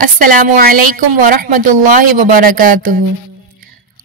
अस्सलामु अलैकुम वरहमतुल्लाहि वबरकातुहू।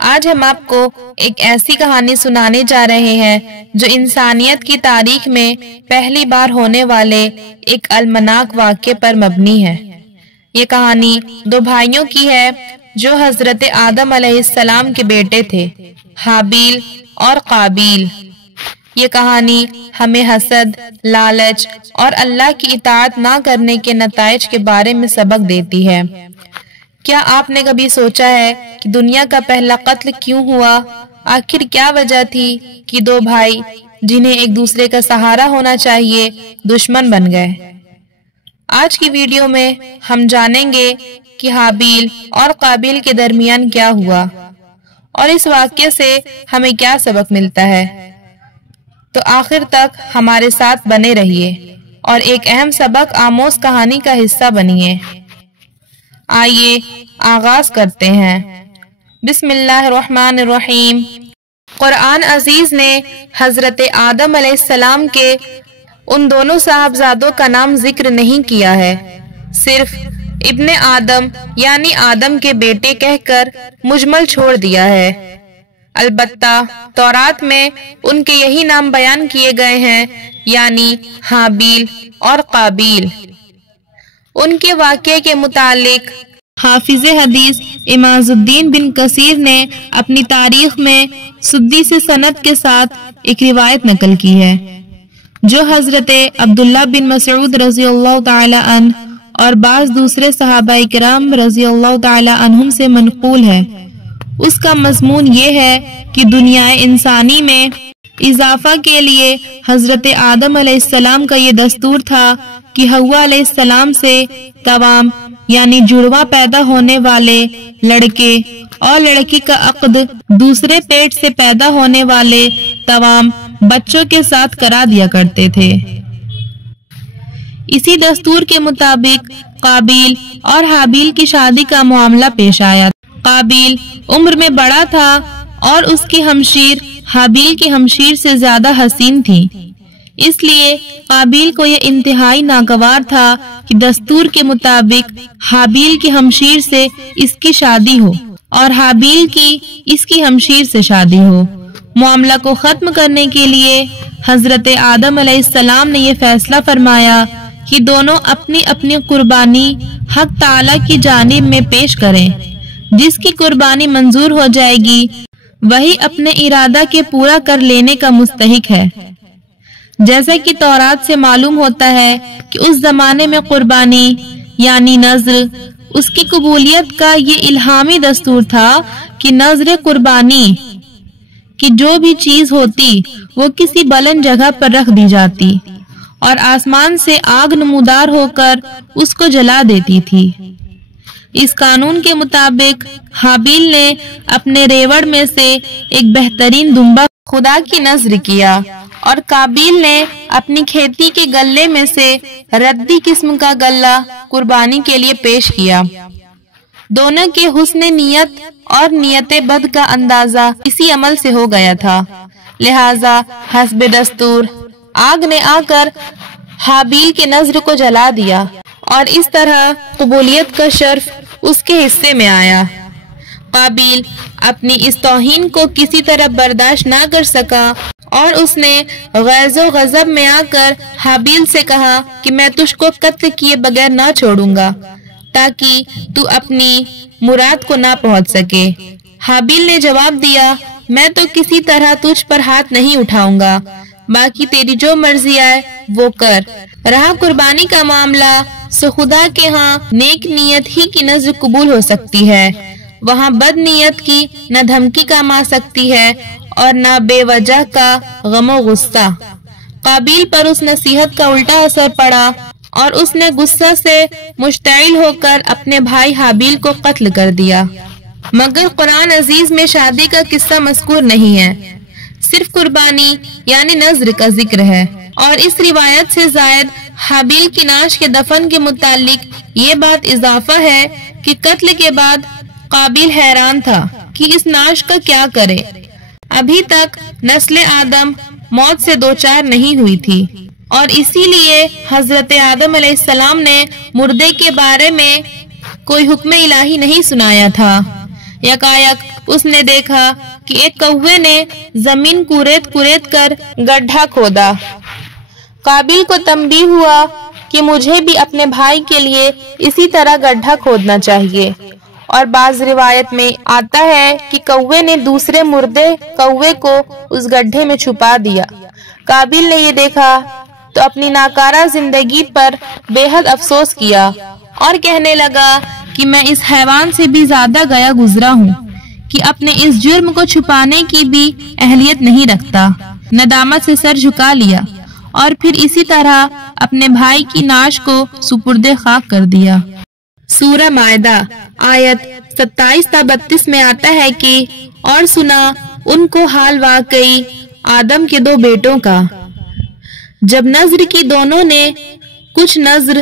आज हम आपको एक ऐसी कहानी सुनाने जा रहे हैं जो इंसानियत की तारीख में पहली बार होने वाले एक अलमनाक वाक़े पर मबनी है। ये कहानी दो भाइयों की है जो हजरत आदम अलैहिस्सलाम के बेटे थे, हाबील और काबील। ये कहानी हमें हसद, लालच और अल्लाह की इताअत ना करने के नताइज के बारे में सबक देती है। क्या आपने कभी सोचा है कि दुनिया का पहला कत्ल क्यों हुआ? आखिर क्या वजह थी कि दो भाई जिन्हें एक दूसरे का सहारा होना चाहिए दुश्मन बन गए? आज की वीडियो में हम जानेंगे कि हाबील और काबील के दरमियान क्या हुआ और इस वाक़ये से हमें क्या सबक मिलता है। तो आखिर तक हमारे साथ बने रहिए और एक अहम सबक आमोज कहानी का हिस्सा बनिए। आइए आगाज करते हैं। बिस्मिल्लाहिर्रहमानिर्रहीम। कुरान अजीज ने हजरत आदम अलैहिस्सलाम के उन दोनों साहबजादों का नाम जिक्र नहीं किया है, सिर्फ इब्ने आदम यानी आदम के बेटे कहकर मुजमल छोड़ दिया है। अलबत्ता तौरात में उनके यही नाम बयान किए गए हैं, यानी हाबील और काबील। उनके वाक़ये के मुतालिक हाफिज हदीस इमाजुद्दीन बिन कसीर ने अपनी तारीख में सुद्दी से सनद के साथ एक रिवायत नकल की है जो हजरत अब्दुल्ला बिन मसऊद रज़ियल्लाहु ताला अन्हु और बाज़ दूसरे सहाबा इकराम रज़ियल्लाहु ताला अन्हुम से मनक़ूल है। उसका मज़मून ये है कि दुनियाए इंसानी में इजाफा के लिए हजरत आदम अलैहिस्सलाम का ये दस्तूर था कि हव्वा अलैहिस्सलाम से तमाम यानी जुड़वा पैदा होने वाले लड़के और लड़की का अक़्द दूसरे पेट से पैदा होने वाले तमाम बच्चों के साथ करा दिया करते थे। इसी दस्तूर के मुताबिक काबील और हाबील की शादी का मामला पेश आया। काबील उम्र में बड़ा था और उसकी हमशीर हाबील की हमशीर से ज्यादा हसीन थी, इसलिए काबील को यह इंतहाई नागवार था कि दस्तूर के मुताबिक हाबील की हमशीर से इसकी शादी हो और हाबील की इसकी हमशीर से शादी हो। मामला को खत्म करने के लिए हजरत आदम अलैहिस्सलाम ने यह फैसला फरमाया कि दोनों अपनी अपनी कुर्बानी हक ताला की जानिब में पेश करें। जिसकी कुर्बानी मंजूर हो जाएगी वही अपने इरादा के पूरा कर लेने का मुस्तहिक है। जैसा कि तौरात से मालूम होता है कि उस जमाने में कुर्बानी यानी नज़र उसकी कबूलियत का ये इल्हामी दस्तूर था कि नज़र कुर्बानी कि जो भी चीज होती वो किसी बुलंद जगह पर रख दी जाती और आसमान से आग नमूदार होकर उसको जला देती थी। इस कानून के मुताबिक हाबील ने अपने रेवड़ में से एक बेहतरीन दुम्बा खुदा की नज़र किया और काबील ने अपनी खेती के गल्ले में से रद्दी किस्म का गल्ला कुर्बानी के लिए पेश किया। दोनों के हुस्न नियत और नियत बद का अंदाजा इसी अमल से हो गया था, लिहाजा हस्बे दस्तूर आग ने आकर हाबील के नज़र को जला दिया और इस तरह कबूलियत का शर्फ उसके हिस्से में आया। काबील अपनी इस तौहीन को किसी तरह बर्दाश्त ना कर सका और उसने गैज़ो गज़ब में आकर हाबील से कहा कि मैं तुझको कत्ल किए बगैर ना छोड़ूंगा ताकि तू अपनी मुराद को ना पहुंच सके। हाबील ने जवाब दिया, मैं तो किसी तरह तुझ पर हाथ नहीं उठाऊंगा, बाकी तेरी जो मर्जी आए वो कर। रहा कुर्बानी का मामला, सो खुदा के यहाँ नेक नियत ही की नज़र कबूल हो सकती है, वहाँ बद नियत की न धमकी काम आ सकती है और न बेवजह का गमो गुस्सा। काबील पर उस नसीहत का उल्टा असर पड़ा और उसने गुस्सा से मुश्ताइल होकर अपने भाई हाबील को कत्ल कर दिया। मगर कुरान अजीज में शादी का किस्सा मज़कूर नहीं है, सिर्फ कुर्बानी यानी नज़र का जिक्र है। और इस रिवायत से जायद हाबील की नाश के दफन के मुतालिक ये बात इजाफा है कि कत्ल के बाद काबील हैरान था कि इस नाश का क्या करे। अभी तक नस्ल आदम मौत से दो चार नहीं हुई थी और इसीलिए हजरत आदम अलैहिस्सलाम ने मुर्दे के बारे में کوئی حکم الہی نہیں سنایا تھا۔ یکایک اس نے دیکھا کہ ایک کوے نے زمین کریت کریت کر گڈھا کھودا۔ قابیل کو تنبیہ ہوا کہ مجھے بھی اپنے بھائی کے لیے اسی طرح گڈھا کھودنا چاہیے، اور بعض روایت میں آتا ہے کہ کوے نے دوسرے مردے کوے کو اس گڈھے میں چھپا دیا۔ قابیل نے یہ دیکھا تو اپنی ناکارہ زندگی پر بے حد افسوس کیا اور کہنے لگا کہ میں اس حیوان سے بھی زیادہ گیا گزرا ہوں کہ اپنے اس جرم کو چھپانے کی بھی اہلیت نہیں رکھتا۔ ندامت سے سر جھکا لیا اور پھر اسی طرح اپنے بھائی کی نعش کو سپرد خاک کر دیا۔ سورہ مائدہ آیت 27 تا 32 میں آتا ہے کہ اور سنا ان کو حال واقعی آدم کے 2 بیٹوں کا، جب نظر کی دونوں نے کچھ نظر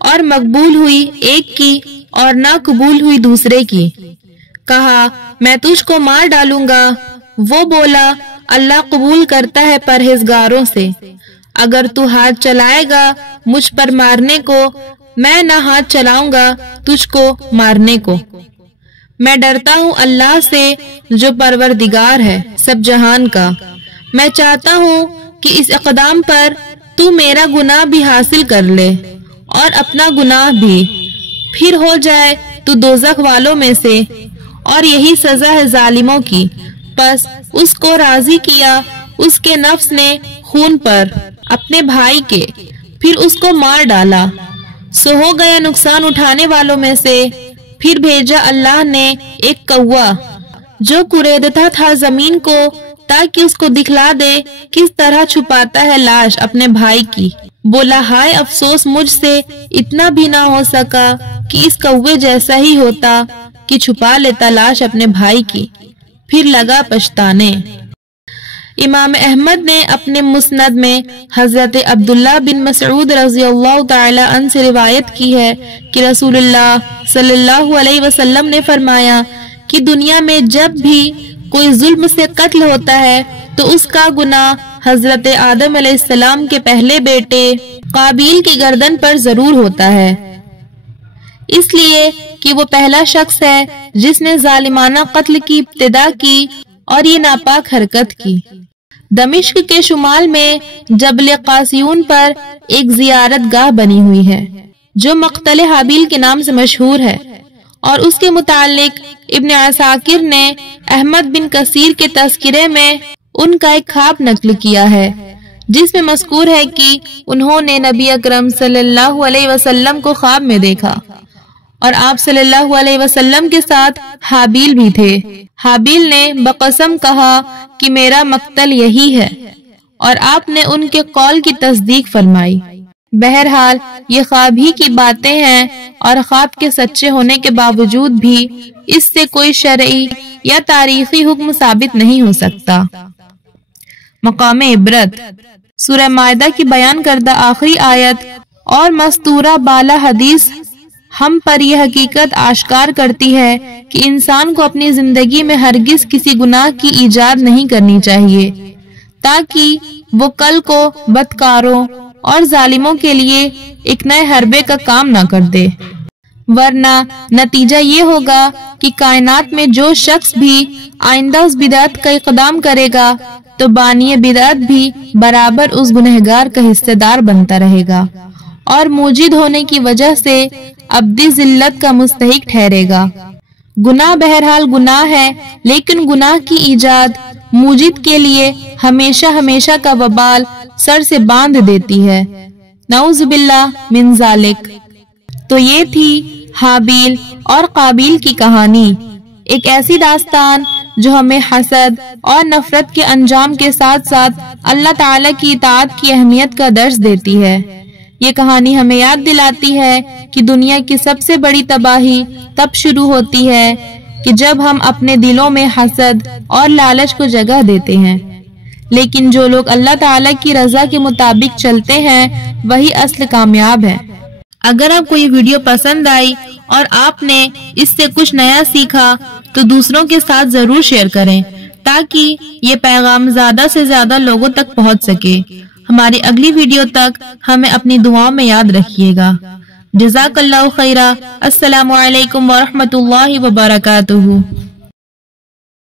اور مقبول ہوئی ایک کی اور نہ قبول ہوئی دوسرے کی، کہا میں تجھ کو مار ڈالوں گا۔ وہ بولا اللہ قبول کرتا ہے پرہیزگاروں سے، اگر تو ہاتھ چلائے گا مجھ پر مارنے کو، میں نہ ہاتھ چلاؤں گا تجھ کو مارنے کو۔ میں ڈرتا ہوں اللہ سے جو پروردگار ہے سب جہان کا۔ میں چاہتا ہوں کہ اس اقدام پر تو میرا گناہ بھی حاصل کر لے اور اپنا گناہ بھی، پھر ہو جائے تو دوزخ والوں میں سے، اور یہی سزا ہے ظالموں کی۔ پس اس کو راضی کیا اس کے نفس نے خون پر اپنے بھائی کے، پھر اس کو مار ڈالا، سو ہو گیا نقصان اٹھانے والوں میں سے۔ پھر بھیجا اللہ نے ایک کوا جو کریدتا تھا زمین کو، تاکہ اس کو دکھلا دے کس طرح چھپاتا ہے لاش اپنے بھائی کی۔ بولا ہائے افسوس مجھ سے اتنا بھی نہ ہو سکا کہ اس کوے جیسا ہی ہوتا کہ چھپا لیتا لاش اپنے بھائی کی۔ پھر لگا پچھتانے۔ امام احمد نے اپنے مسند میں حضرت عبداللہ بن مسعود رضی اللہ تعالی عنہ سے روایت کی ہے کہ رسول اللہ صلی اللہ علیہ وسلم نے فرمایا کہ دنیا میں جب بھی کوئی ظلم سے قتل ہوتا ہے تو اس کا گناہ حضرت آدم علیہ السلام کے پہلے بیٹے قابیل کی گردن پر ضرور ہوتا ہے، اس لیے کہ وہ پہلا شخص ہے جس نے ظالمانہ قتل کی ابتدا کی اور یہ ناپاک حرکت کی۔ دمشق کے شمال میں جبل قاسیون پر ایک زیارت گاہ بنی ہوئی ہے جو مقتل حابیل کے نام سے مشہور ہے، اور اس کے متعلق ابن عساکر نے احمد بن کثیر کے تذکرے میں ان کا ایک خواب نقل کیا ہے، جس میں مذکور ہے کہ انہوں نے نبی اکرم صلی اللہ علیہ وسلم کو خواب میں دیکھا، اور آپ صلی اللہ علیہ وسلم کے ساتھ حابیل بھی تھے۔ حابیل نے بقسم کہا کہ میرا مقتل یہی ہے، اور آپ نے ان کے قول کی تصدیق فرمائی۔ بہرحال یہ خواب ہی کی باتیں ہیں، اور خواب کے سچے ہونے کے باوجود بھی اس سے کوئی شرعی یا تاریخی حکم ثابت نہیں ہو سکتا۔ مقام عبرت سورہ مائدہ کی بیان کردہ آخری آیت اور مستورہ بالا حدیث ہم پر یہ حقیقت آشکار کرتی ہے کہ انسان کو اپنی زندگی میں ہرگز کسی گناہ کی ایجاد نہیں کرنی چاہیے، تاکہ وہ کل کو بدکاروں اور ظالموں کے لیے ایک نئے حربے کا کام نہ کر دے، ورنہ نتیجہ یہ ہوگا کہ کائنات میں جو شخص بھی آئندہ اس بدعت کا اقدام کرے گا تو بانی بدعت بھی برابر اس گنہگار کا حصہ دار بنتا رہے گا، اور موجد ہونے کی وجہ سے ابدی ذلت کا مستحق ٹھہرے گا۔ گناہ بہرحال گناہ ہے، لیکن گناہ کی ایجاد موجد کے لیے ہمیشہ ہمیشہ کا وبال سر سے باندھ دیتی ہے، نعوذ باللہ من ذالک۔ تو یہ تھی حابیل اور قابیل کی کہانی، ایک ایسی داستان جو ہمیں حسد اور نفرت کے انجام کے ساتھ ساتھ اللہ تعالیٰ کی اطاعت کی اہمیت کا درس دیتی ہے۔ یہ کہانی ہمیں یاد دلاتی ہے کہ دنیا کی سب سے بڑی تباہی تب شروع ہوتی ہے کہ جب ہم اپنے دلوں میں حسد اور لالچ کو جگہ دیتے ہیں، لیکن جو لوگ اللہ تعالیٰ کی رضا کے مطابق چلتے ہیں وہی اصل کامیاب ہے۔ اگر آپ کو یہ ویڈیو پسند آئی اور آپ نے اس سے کچھ نیا سیکھا تو دوسروں کے ساتھ ضرور شیئر کریں تاکہ یہ پیغام زیادہ سے زیادہ لوگوں تک پہنچ سکے۔ ہماری اگلی ویڈیو تک ہمیں اپنی دعاؤں میں یاد رکھیے گا۔ جزاک اللہ خیرہ۔ السلام علیکم ورحمۃ اللہ وبرکاتہ۔